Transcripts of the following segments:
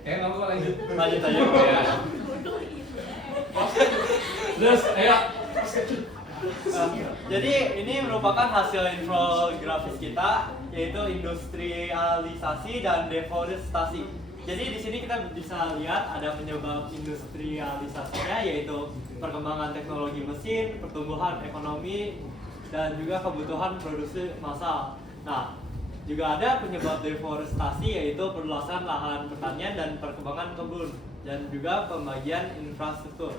Nggak apa-apa lanjut. Lanjut aja. Ya. Terus, ayo. Jadi ini merupakan hasil infografis kita, yaitu industrialisasi dan deforestasi. Jadi di sini kita bisa lihat ada penyebab industrialisasinya, yaitu perkembangan teknologi mesin, pertumbuhan ekonomi, dan juga kebutuhan produksi massal. Nah, juga ada penyebab deforestasi, yaitu perluasan lahan pertanian dan perkembangan kebun, dan juga pembagian infrastruktur.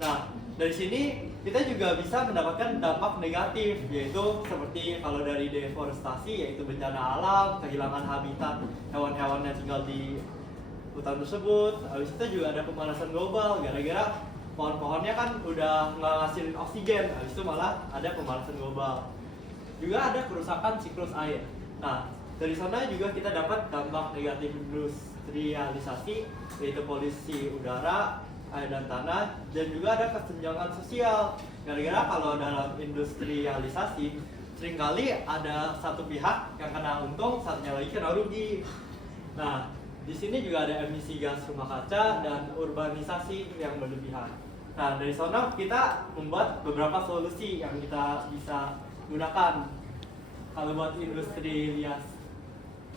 Nah, dari sini kita juga bisa mendapatkan dampak negatif, yaitu seperti kalau dari deforestasi, yaitu bencana alam, kehilangan habitat hewan-hewan yang tinggal di hutan tersebut. Habis itu juga ada pemanasan global, gara-gara pohon-pohonnya kan udah nggak ngasilin oksigen, habis itu malah ada pemanasan global. Juga ada kerusakan siklus air. Nah, dari sana juga kita dapat dampak negatif industrialisasi, yaitu polusi udara, air dan tanah, dan juga ada kesenjangan sosial. Gara-gara kalau dalam industrialisasi seringkali ada satu pihak yang kena untung, satunya lagi kena rugi. Nah, di sini juga ada emisi gas rumah kaca dan urbanisasi yang berlebihan. Nah, dari sana kita membuat beberapa solusi yang kita bisa gunakan. Kalau buat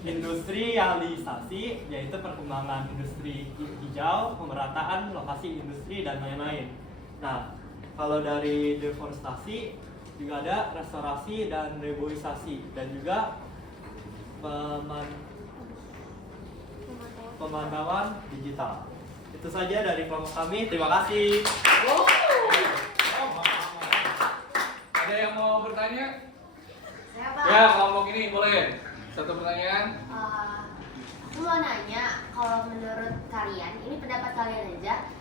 industrialisasi, yaitu perkembangan industri hijau, pemerataan lokasi industri, dan lain-lain. Nah, kalau dari deforestasi juga ada restorasi dan reboisasi, dan juga pemantauan digital. Itu saja dari kelompok kami. Terima kasih. Ada yang mau bertanya? Saya Pak. Ya, kelompok ini boleh. Satu pertanyaan. Aku mau nanya, kalau menurut kalian, ini pendapat kalian aja,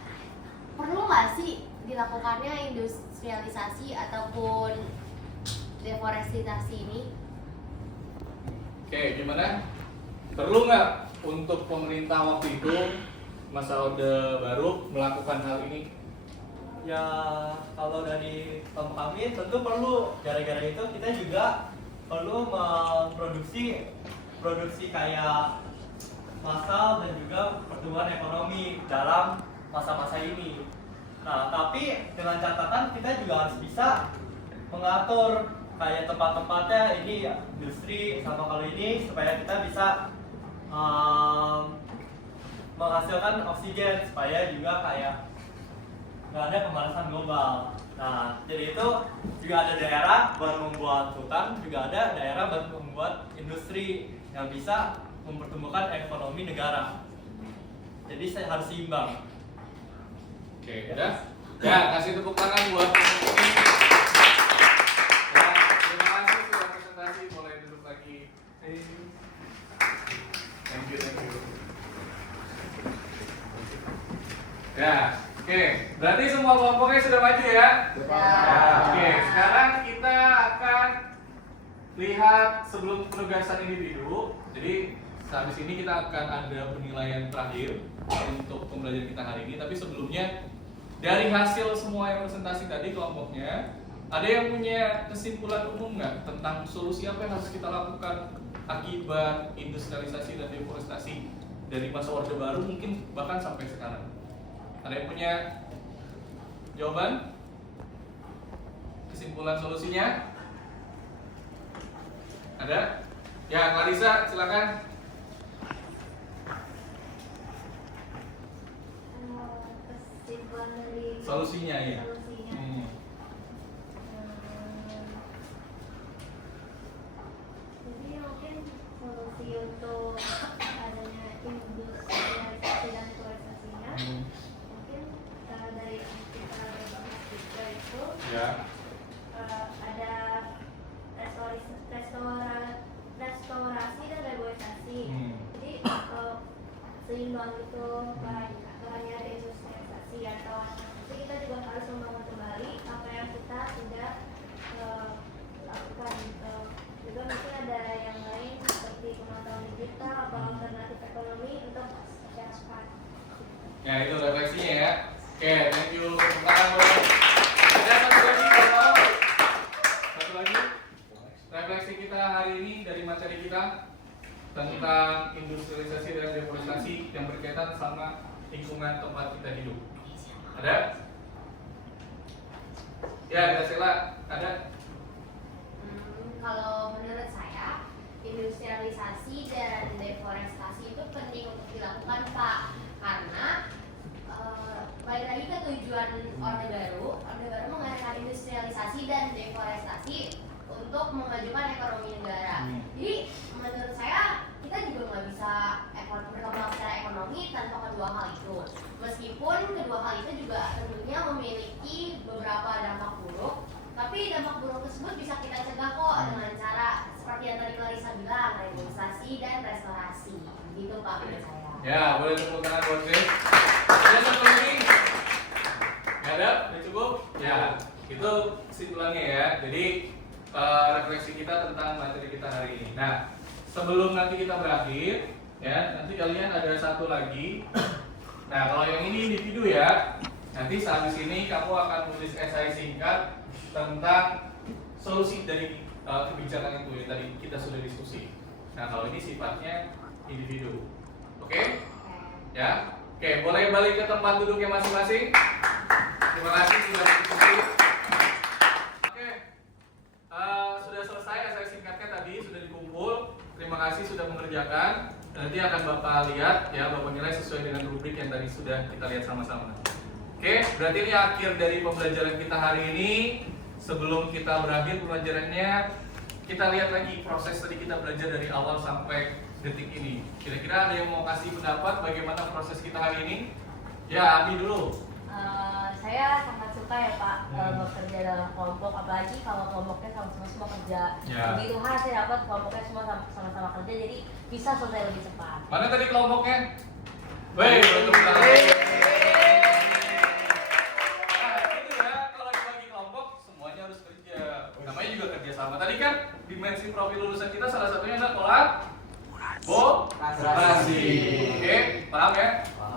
perlu nggak sih dilakukannya industrialisasi ataupun deforestasi ini? Oke, gimana? Perlu nggak untuk pemerintah waktu itu, masa Orde Baru, melakukan hal ini? Ya, kalau dari kelompok kami tentu perlu. Gara-gara itu kita juga perlu memproduksi kayak massal dan juga pertumbuhan ekonomi dalam masa-masa ini. Nah, tapi dengan catatan kita juga harus bisa mengatur kayak tempat-tempatnya, ini industri sama kalau ini, supaya kita bisa menghasilkan oksigen, supaya juga kayak nggak ada pemanasan global. Nah, jadi itu juga ada daerah buat membuat hutan, juga ada daerah buat membuat industri yang bisa mempertumbuhkan ekonomi negara. Jadi saya harus seimbang. Oke, udah? Ya, kasih tepuk tangan buat kelompok ini. Ya, terima kasih sudah presentasi. Boleh duduk lagi. Thank you. Ya, oke. Berarti semua kelompoknya sudah maju ya? Oke, sekarang kita akan lihat sebelum penugasan individu. Jadi habis ini kita akan ada penilaian terakhir untuk pembelajaran kita hari ini. Tapi sebelumnya, dari hasil semua yang presentasi tadi kelompoknya, ada yang punya kesimpulan umum nggak tentang solusi apa yang harus kita lakukan akibat industrialisasi dan deforestasi dari masa Orde Baru mungkin bahkan sampai sekarang? Ada yang punya jawaban? Kesimpulan solusinya? Ada? Ya, Clarissa, silakan. Kesimpulan dari Solusinya ya. solusinya. Jadi mungkin solusi untuk adanya industrialisasi dan deforestasinya, mungkin dari yang kita bahas juga itu Ya. ada restorasi dan reboisasi. Jadi seimbang itu bahannya ada industrialisasi atau nanti kita juga harus membangun kembali apa yang kita sudah lakukan gitu. Juga mungkin ada yang lain seperti pemantauan digital atau alternatif ekonomi untuk masyarakat. Ya, itu refleksinya ya. Oke, thank you. Tepuk tangan boleh. Ada satu lagi kalau satu lagi refleksi kita hari ini dari materi kita tentang industrialisasi dan berkaitan sama lingkungan tempat kita hidup. Ada? Ya, Graciela, ada? Kalau menurut saya, industrialisasi dan deforestasi itu penting untuk dilakukan, Pak, karena balik lagi ke tujuan Orde Baru mengadakan industrialisasi dan deforestasi untuk memajukan ekonomi negara. Jadi menurut saya kita juga nggak bisa berkembang secara ekonomi tanpa kedua hal itu. Meskipun kedua hal itu juga tentunya memiliki beberapa dampak buruk, tapi dampak buruk tersebut bisa kita cegah kok dengan cara seperti yang tadi Clarissa bilang, reboisasi dan restorasi. Gitu Pak menurut saya. Ya, boleh tepuk tangan buat Grace. Ada satu lagi? Nggak ada? Udah cukup? Ya, itu kesimpulannya ya. Jadi refleksi kita tentang materi kita hari ini. Nah, sebelum nanti kita berakhir, ya nanti kalian ada satu lagi. Nah, kalau yang ini individu ya, nanti sehabis ini kamu akan tulis esai singkat tentang solusi dari kebijakan itu yang tadi kita sudah diskusi. Nah, kalau ini sifatnya individu. Oke? Ya? Oke, boleh balik ke tempat duduknya masing-masing. Terima kasih sudah berdiskusi. Oke. Sudah selesai esai singkatnya tadi, sudah dikumpul. Terima kasih sudah mengerjakan. Nanti akan Bapak lihat ya, Bapak nilai sesuai dengan rubrik yang tadi sudah kita lihat sama-sama. Oke, berarti ini akhir dari pembelajaran kita hari ini. Sebelum kita berakhir pembelajarannya, kita lihat lagi proses tadi kita belajar dari awal sampai detik ini. Kira-kira ada yang mau kasih pendapat bagaimana proses kita hari ini? Ya, Abi dulu. Saya sangat suka ya Pak bekerja dalam kelompok, apalagi kalau kelompoknya sama-sama semua kerja. Ya. Begitu hasil dapat kelompoknya semua sama-sama kerja, jadi bisa selesai lebih cepat. Mana tadi kelompoknya? Woi, betul betul. Nah, itu ya, kalau dibagi kelompok semuanya harus kerja. Namanya juga kerja sama. Tadi kan dimensi profil lulusan kita salah satunya adalah kolaborasi. Oke, paham ya?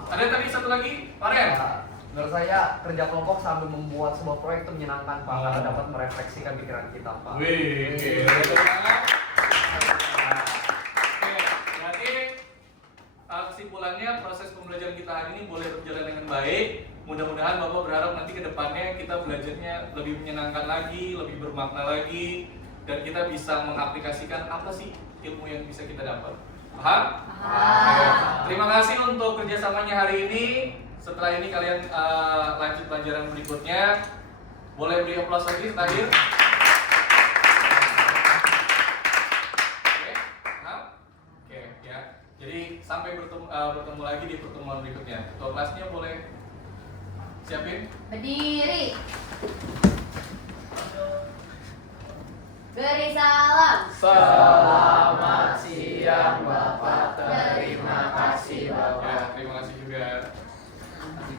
Ada tadi satu lagi, Paren. Menurut saya kerja kelompok sambil membuat sebuah proyek itu menyenangkan Pak, karena dapat merefleksikan pikiran kita Pak. Wih, betul banget. Oke, berarti kesimpulannya proses pembelajaran kita hari ini boleh berjalan dengan baik. Mudah-mudahan Bapak berharap nanti ke depannya kita belajarnya lebih menyenangkan lagi, lebih bermakna lagi, dan kita bisa mengaplikasikan apa sih ilmu yang bisa kita dapat. Paham? Oke. Terima kasih untuk kerjasamanya hari ini. Setelah ini kalian lanjut pelajaran berikutnya. Boleh beri aplaus lagi terakhir. Oke, paham? Oke, ya. Jadi sampai bertemu lagi di pertemuan berikutnya. Ketua kelasnya boleh siapin. Berdiri. Beri salam. Salam.